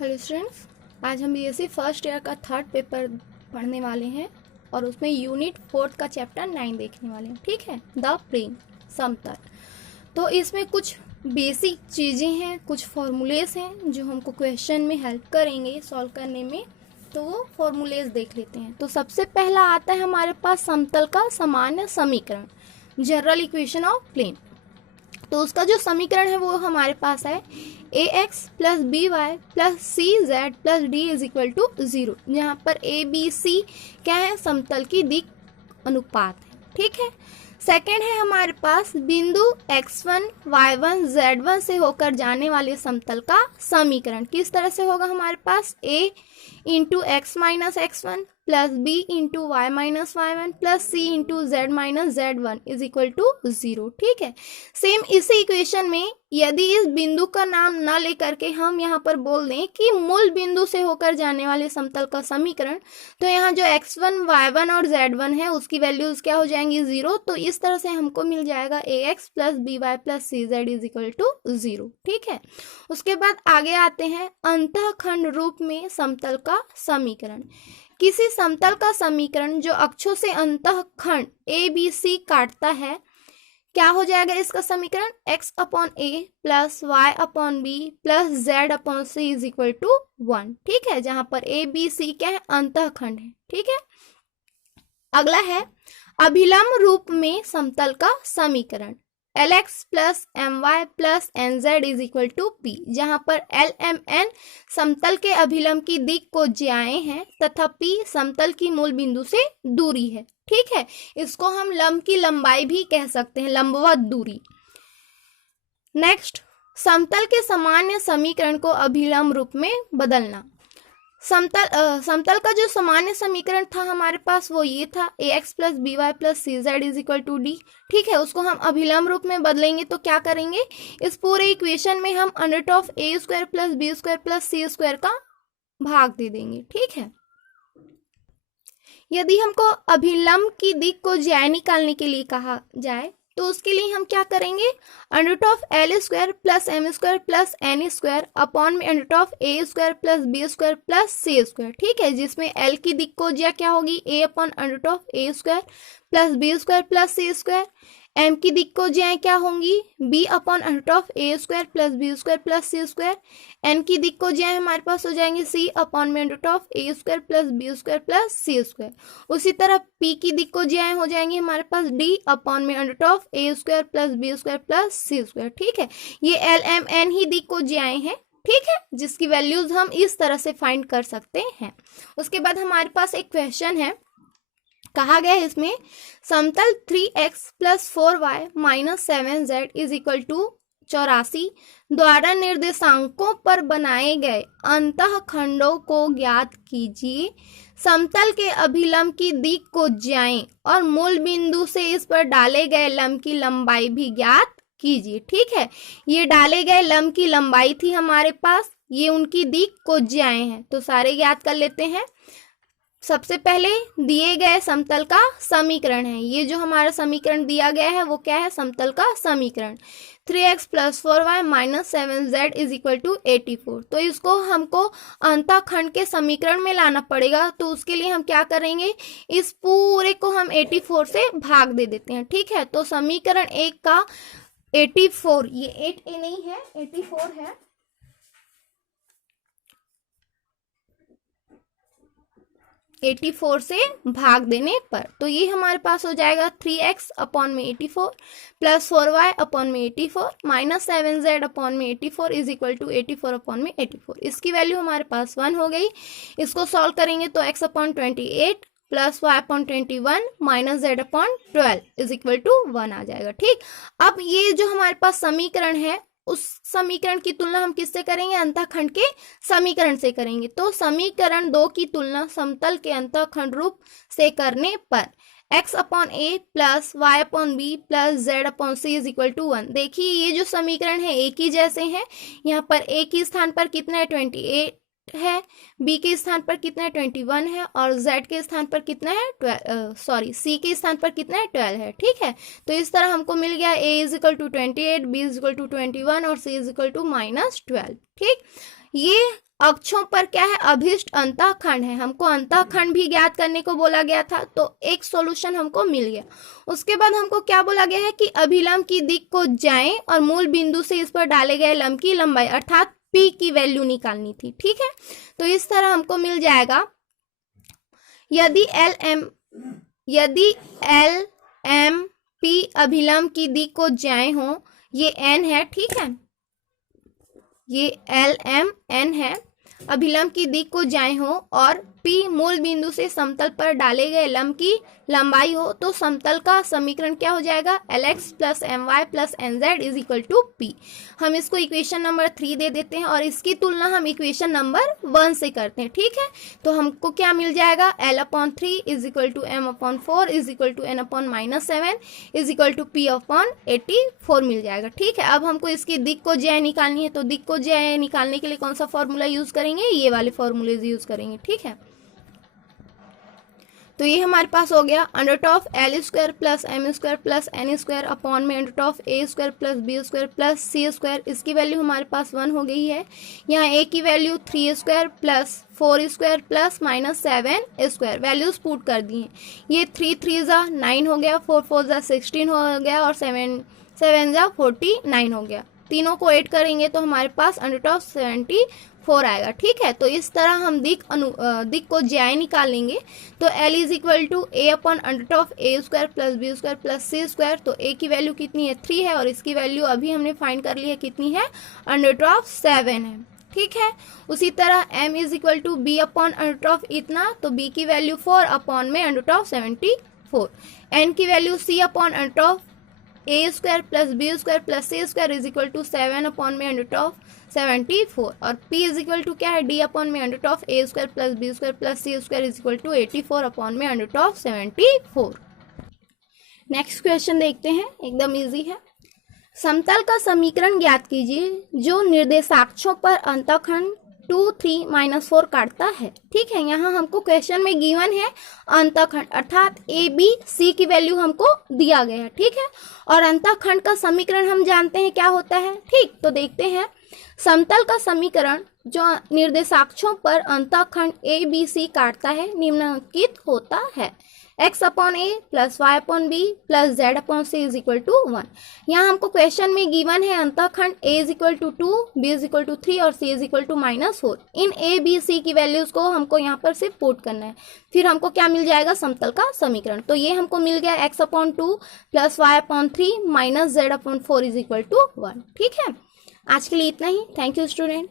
Hello students, आज हम BSc first year का थर्ड पेपर पढ़ने वाले हैं और उसमें यूनिट 4 का चैप्टर 9 देखने वाले हैं। ठीक है, द प्लेन, समतल। तो इसमें कुछ बेसिक चीज़ें हैं, कुछ फॉर्मूलेस हैं जो हमको क्वेश्चन में हेल्प करेंगे सॉल्व करने में। तो वो फॉर्मूलेस देख लेते हैं। तो सबसे पहला आता है हमारे पास समतल का सामान्य समीकरण, जनरल इक्वेशन ऑफ प्लेन। तो उसका जो समीकरण है वो हमारे पास है ax plus b y plus c z plus d is equal to 0, जहाँ पर ए बी सी क्या है, समतल की दिक अनुपात है। ठीक है। सेकंड है हमारे पास बिंदु x1 y1 z1 से होकर जाने वाले समतल का समीकरण। किस तरह से होगा हमारे पास a into x minus x1 plus b into y minus y1 plus c into z minus z1 is equal to 0। ठीक है। सेम इसी इक्वेशन में यदि इस बिंदु का नाम न लेकर के हम यहाँ पर बोल दें कि मूल बिंदु से होकर जाने वाले समतल का समीकरण, तो यहाँ जो x1 y1 और z1 है उसकी वैल्यूज क्या हो जाएंगी, 0। तो इस तरह से हमको मिल जाएगा ax plus b y plus c z is equal to 0। ठीक है। उसके बाद आगे आते हैं अंतःखंड रूप में समतल का समीकरण। किसी समतल का समीकरण जो अक्षों से अंतःखंड ए बी सी काटता है, क्या हो जाएगा इसका समीकरण, x upon a plus y upon b plus z upon c is equal to 1। ठीक है, जहां पर ए बी सी क्या है, अंतःखंड है। ठीक है। अगला है अभिलंब रूप में समतल का समीकरण, Lx plus M y plus N z is equal to P, जहां पर एल एम एन समतल के अभिलंब की दिक को ज्याएं हैं तथा p समतल की मूल बिंदु से दूरी है। ठीक है। इसको हम लंब की लंबाई भी कह सकते हैं, लंबवत दूरी। नेक्स्ट, समतल के सामान्य समीकरण को अभिलंब रूप में बदलना। समतल का जो सामान्य समीकरण था हमारे पास वो ये था, ax plus b y plus c z is equal to d. ठीक है। उसको हम अभिलंब रूप में बदलेंगे तो क्या करेंगे, इस पूरे इक्वेशन में हम under of A square plus B square plus C square का भाग दे देंगे। ठीक है। यदि हमको अभिलंब की दिक को ज्या निकालने के लिए कहा जाए तो उसके लिए हम क्या करेंगे, under of L square plus M square plus N square upon में under of A square plus B square plus C square. ठीक है। जिसमें एल की दिक को ज्या क्या होगी, A upon under of A square plus B square plus C square. M की दिक को ज्या क्या होंगी, B upon under of A square plus B square plus C square. N की दिक को ज्या हमारे पास हो जाएंगे सी अपॉन में under of A square plus B square plus C square. उसी तरह पी की दिक को ज्या हो जाएंगे हमारे पास डी अपॉन में under of A square plus B square plus C square. ठीक है। ये एल एम एन ही दिक को ज्याए हैं। ठीक है, जिसकी वैल्यूज हम इस तरह से फाइंड कर सकते हैं। उसके बाद हमारे पास एक क्वेश्चन है, कहा गया है इसमें समतल 3x plus 4y minus 7z is equal to 84 द्वारा निर्देशांकों पर बनाए गए अंतःखंडों को ज्ञात कीजिए। समतल के अभिलंब की दिक को ज्याएं और मूल बिंदु से इस पर डाले गए लंब की लंबाई भी ज्ञात कीजिए। ठीक है। ये डाले गए लंब की लंबाई थी हमारे पास, ये उनकी दिक को ज्याएं हैं, तो सारे ज्ञात कर लेते हैं। सबसे पहले दिए गए समतल का समीकरण है, ये जो हमारा समीकरण दिया गया है वो क्या है, समतल का समीकरण 3x plus 4y minus 7z is equal to 84। तो इसको हमको अंतःखंड के समीकरण में लाना पड़ेगा। तो उसके लिए हम क्या करेंगे, इस पूरे को हम 84 से भाग दे देते हैं। ठीक है। तो समीकरण 1 का 84, ये 8a नहीं है, 84 है। एटी 84 से भाग देने पर तो ये हमारे पास हो जाएगा 3x अपॉन में 84 प्लस 4y अपॉन में 84 माइनस 7z अपॉन में 84 इज इक्वल टू 84 अपॉन में 84। इसकी वैल्यू हमारे पास 1 हो गई। इसको सॉल्व करेंगे तो x upon 28 plus y upon 21 minus z upon 12 is equal to 1 आ जाएगा। ठीक। अब ये जो हमारे पास समीकरण है उस समीकरण की तुलना हम किससे करेंगे, अंतःखंड के समीकरण से करेंगे। तो समीकरण 2 की तुलना समतल के अंतःखंड रूप से करने पर x upon a plus y upon b plus z upon c is equal to 1। देखिए ये जो समीकरण है एक ही जैसे हैं। यहाँ पर ए के स्थान पर कितना है, 28 है, बी के स्थान पर कितना है, 21 है, और जेड के स्थान पर कितना है, सी के स्थान पर कितना है, 12 है। ठीक है। तो इस तरह हमको मिल गया a is equal to 28, b is equal to 21 और c इज इक्वल टू -12। ठीक। ये अक्षों पर क्या है, अभिष्ट अंतःखंड है, हमको अंतःखंड भी ज्ञात करने को बोला गया था, तो एक सॉल्यूशन हमको मिल गया। उसके बाद हमको क्या बोला गया है कि अभिलंब की दिक को जाएं और मूल बिंदु से इस पर डाले गए लंब की लंबाई अर्थात P की वैल्यू निकालनी थी। ठीक है, तो इस तरह हमको मिल जाएगा, यदि एल एम पी अभिलंब की दिक को जाए हो, ये n है, ठीक है, ये एल एम एन है, अभिलंब की दिक को जाए हो और P मूल बिंदु से समतल पर डाले गए लंब की लंबाई हो, तो समतल का समीकरण क्या हो जाएगा, Lx plus My plus Nz is equal to P। हम इसको इक्वेशन नंबर 3 दे देते हैं और इसकी तुलना हम इक्वेशन नंबर 1 से करते हैं। ठीक है, तो हमको क्या मिल जाएगा, L/3 is equal to M/4 is equal to N/-7 is equal to P/84 मिल जाएगा। ठीक है, अब हमको इसकी दिक को ज्या निकालनी है, तो दिक को ज्या निकालने के लिए कौन सा फॉर्मूला यूज करेंगे, ये वाले फॉर्मूले यूज करेंगे। ठीक है, तो ये हमारे पास हो गया √L² plus M² plus N² upon में √A² plus B² plus C²। इसकी वैल्यू हमारे पास 1 हो गई है। यहाँ A की value 3² plus 4² plus -7² values put कर दी हैं। ये 3 3 जा 9 हो गया, 4 4 जा 16 हो गया और 7 7 जा 49 हो गया। तीनों को ऐड करेंगे तो हमारे पास √74 आएगा। ठीक है, तो इस तरह हम दिक को ज्याय निकालेंगे। तो L is equal to A/√A² plus B² plus C²। तो A की वैल्यू कितनी है, 3 है और इसकी वैल्यू अभी हमने फाइंड कर ली है, कितनी है, √7 है। ठीक है, उसी तरह M is equal to B/√, इतना, तो B की वैल्यू 4 अपॉन में √74। N की value C/√, A² plus B² plus C² is equal to 7 upon में √74 और P इज इक्वल टू क्या है, D अपॉन में √A² plus B² plus C² is equal to 84 upon में √74। नेक्स्ट क्वेश्चन देखते हैं, एकदम इजी है। समतल का समीकरण ज्ञात कीजिए जो निर्देशाक्षों पर अंतःखंड 2 3 -4 काटता है। ठीक है, यहाँ हमको क्वेश्चन में गिवन है अंतःखंड अर्थात A B C की वैल्यू हमको दिया गया है। ठीक है, और अंतःखंड का समीकरण हम जानते हैं क्या होता है। ठीक, तो देखते हैं, समतल का समीकरण जो निर्देशाक्षों पर अंतःखंड A B C काटता है निम्नलिखित होता है, x/a plus y/b plus z/c is equal to 1। यहाँ हमको क्वेश्चन में गिवन है अंतःखंड A is equal to 2, B is equal to 3 और C इज इक्वल टू -4। इन A B C की वैल्यूज को हमको यहाँ पर सिर्फ पुट करना है, फिर हमको क्या मिल जाएगा, समतल का समीकरण। तो ये हमको मिल गया x/2 plus y/3 minus z/4 is equal to 1। ठीक है, आज के लिए इतना ही। Thank you student.